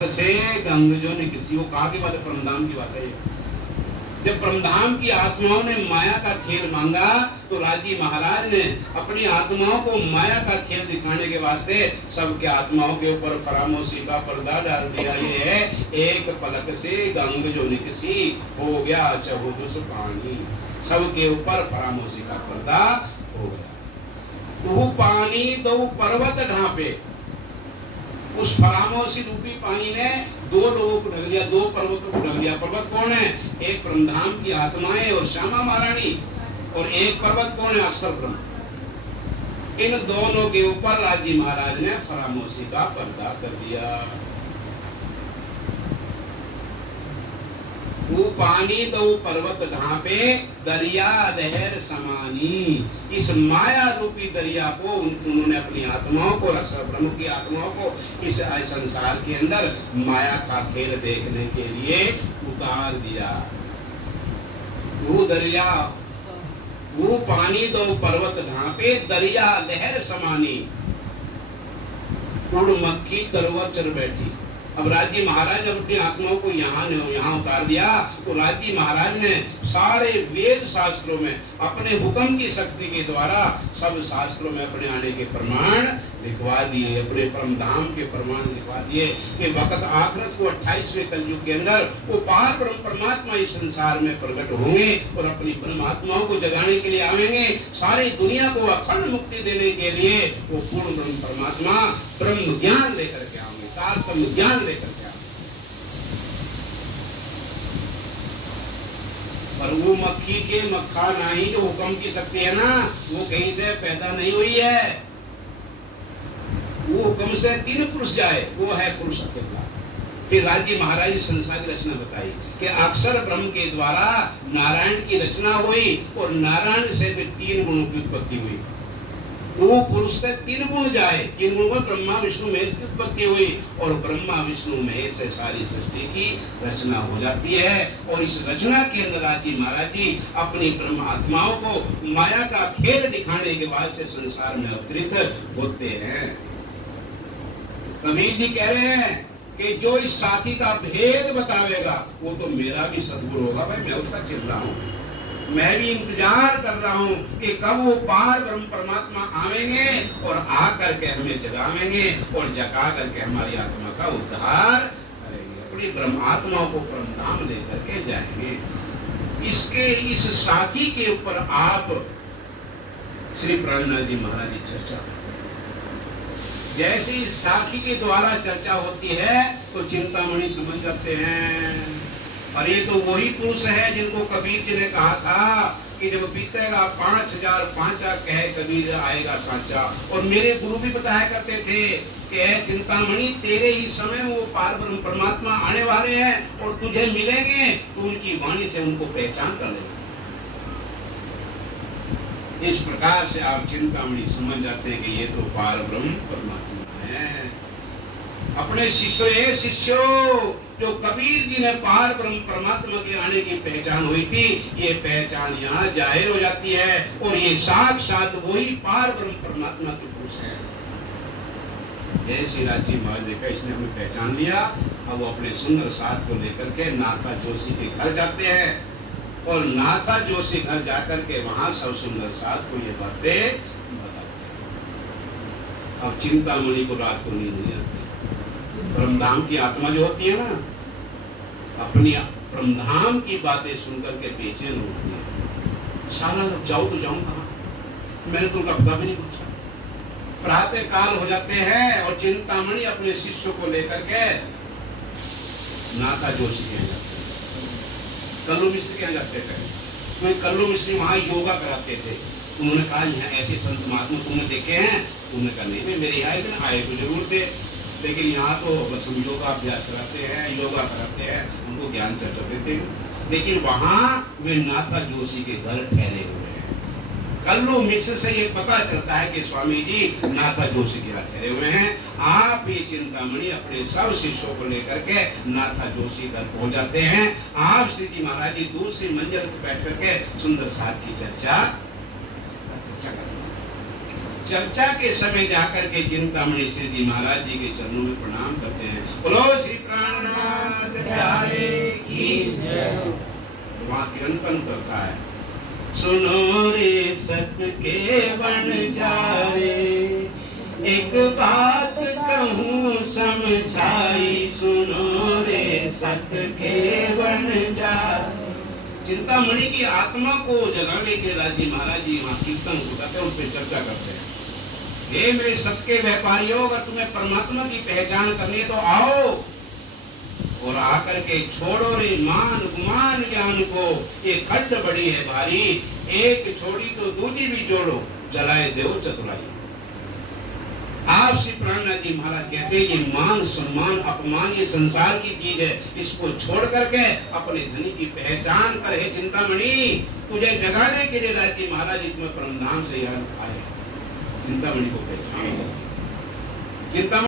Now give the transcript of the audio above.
से गंगजों ने किसी को कहा कि बात परमधाम की बात है। जब परमधाम की आत्माओं ने माया का खेल मांगा तो राजी महाराज ने अपनी आत्माओं को माया का खेल दिखाने के वास्ते सबके आत्माओं के ऊपर फरामोशी का पर्दा डाल दिया। ये है एक पलक से गंगजों ने किसी हो गया चहुदुस पानी, सबके ऊपर फरामोशी का पर्दा हो गया। तू पानी दो पर्वत ढांपे, उस फरामोशी रूपी पानी ने दो लोगों को ढक लिया, दो पर्वतों को ढक लिया। पर्वत कौन है? एक परमधाम की आत्माएं और श्यामा महारानी, और एक पर्वत कौन है? अक्षर ब्रह्म। इन दोनों के ऊपर राजी महाराज ने फरामोशी का पर्दा कर दिया। वो पानी दो पर्वत ढांपे, दरिया लहर समानी। इस माया रूपी दरिया को उन्होंने अपनी आत्माओं को, रक्षा ब्रह्म की आत्माओं को इस संसार के अंदर माया का खेल देखने के लिए उतार दिया। वो दरिया, वो पानी दो पर्वत ढांपे, दरिया लहर समानी। उड़ मक्खी तरवर चढ़ बैठी। अब राजी महाराज जब अपनी आत्माओं को यहाँ उतार दिया तो राजी महाराज ने सारे वेद शास्त्रों में अपने हुक्म की शक्ति के द्वारा सब शास्त्रों में अपने आने के प्रमाण लिखवा दिए, अपने परमधाम के प्रमाण लिखवा दिए कि वक्त आखिरत को 28वें कलयुग के अंदर वो पार ब्रह्म परमात्मा इस संसार में प्रकट होंगे और अपनी परमात्माओं को जगाने के लिए आवेंगे। सारी दुनिया को अखंड मुक्ति देने के लिए वो पूर्ण ब्रह्म परमात्मा ब्रह्म ज्ञान लेकर के आएंगे, तारतम्य ज्ञान लेकर के आएंगे। पर वो मक्खी के मक्खा नहीं, जो हुक्म की शक्ति है ना, वो कहीं से पैदा नहीं हुई है। वो हुक्म से तीन पुरुष जाए, वो है पुरुष अकेला। फिर राजी महाराज ने संसार की रचना बताई कि अक्षर ब्रह्म के द्वारा नारायण की रचना हुई और नारायण से भी 3 गुणों की उत्पत्ति हुई। वो पुरुष से 3 गुण जाए, 3 गुण में ब्रह्मा विष्णु महेश की उत्पत्ति हुई और ब्रह्मा विष्णु महेश से सारी सृष्टि की रचना हो जाती है। और इस रचना के अंदर राजी महाराज जी अपनी ब्रह्म आत्माओं को माया का खेल दिखाने के वास्ते संसार में अवतरित होते हैं। कबीर जी कह रहे हैं कि जो इस साथी का भेद बतावेगा वो तो मेरा भी सद्गुरु होगा। भाई मैं उसका चिल्ला रहा हूँ, मैं भी इंतजार कर रहा हूँ कि कब वो पार ब्रह्म परमात्मा आवेंगे और आकर के हमें जगावेंगे और जगा करके हमारी आत्मा का उद्धार करेंगे, अपनी ब्रह्म आत्माओं को परमधाम लेकर के जाएंगे। इसके इस साथी के ऊपर आप श्री प्राणनाथ जी महाराज की चर्चा, जैसे इस साथी के द्वारा चर्चा होती है तो चिंतामणि समझ जाते हैं। और ये तो वही पुरुष है जिनको कबीर जी ने कहा था कि जब बीतेगा 5000 पांचा कहे कबीर आएगा साचा। और मेरे गुरु भी बताया करते थे कि चिंतामणि तेरे ही समय में वो पार ब्रह्म परमात्मा आने वाले हैं और तुझे मिलेंगे तो उनकी वाणी से उनको पहचान कर लेंगे। इस प्रकार से आप चिंतामणि समझ जाते हैं कि ये तो पार ब्रह्म परमात्मा है। अपने शिष्यों जो कबीर जी ने पार ब्रह्म परमात्मा के आने की पहचान हुई थी, ये पहचान यहाँ जाहिर हो जाती है और ये साक्षात वही पार ब्रह्म परमात्मा के पुरुष है। जैसे राजी महाराज देखा इसने हमें पहचान लिया, अब वो अपने सुंदर साथ को लेकर के नाथा जोशी के घर जाते हैं और नाथा जोशी घर जाकर के वहां सब सुंदर साथ को ये बातें बताते हैं। अब चिंतामणि को रात को नींद नहीं आती। परमधाम की आत्मा जो होती है ना, अपनी परमधाम की बातें सुनकर के बेचैन होती है। सारा जब जाऊं तो जाऊं कहाँ, मैंने तो उनका पता भी नहीं पूछा। प्रातः काल हो जाते हैं और चिंतामणि अपने शिष्यों को लेकर के नाथा जोशी के यहाँ जाते हैं, कल्लू मिश्र के यहाँ जाते थे। तो कल्लू मिश्र वहाँ योगा कराते थे। उन्होंने कहा यहाँ ऐसे संत महात्मा तुमने देखे हैं? उन्होंने कहा नहीं, मेरे यहाँ आए तो जरूर थे, लेकिन यहाँ तो बस हम योगा अभ्यास कराते हैं, योगा कराते हैं, उनको ज्ञान चर्चा देते हैं। लेकिन वहाँ वे नाथा जोशी के घर ठहरे हुए हैं। कल्लू मिश्र से ये पता चलता है कि स्वामी जी नाथा जोशी के यहाँ ठहरे हुए हैं। आप ये चिंतामणि अपने सब शिष्यों को लेकर के नाथा जोशी घर पहुंच जाते हैं। आप श्री जी महाराज जी दूसरी मंजिल पर बैठ करके सुंदर साथ की चर्चा के समय जाकर के चिंतामणि श्री जी महाराज जी के चरणों में प्रणाम करते हैं। बोलो श्री चिंतन करता है। सुनो रे सत के वन जाए, एक बात कहूँ समझाई, सुनो रे सत के वन जाए। चिंतामणि की आत्मा को जगाने के राजी महाराज जी वहां कीर्तन करते हैं, उन पर चर्चा करते हैं। हे मेरे सबके व्यापारियों, अगर तुम्हें परमात्मा की पहचान करनी है तो आओ और आकर के छोड़ो रे मान गुमान ज्ञान को, ये खड्ड बड़ी है भारी, एक छोड़ी तो दूसरी भी जोड़ो, जलाए देव चतुराई। आप श्री प्राणनाथ जी महाराज कहते हैं ये मान सम्मान अपमान ये संसार की चीज है, इसको छोड़ करके अपने धनी की पहचान कर। हे चिंतामणि, तुझे जगाने के लिए राजी महाराज जी तुम्हें परमधाम से याद आए। चिंतामणि को पहचान। चिंतामणि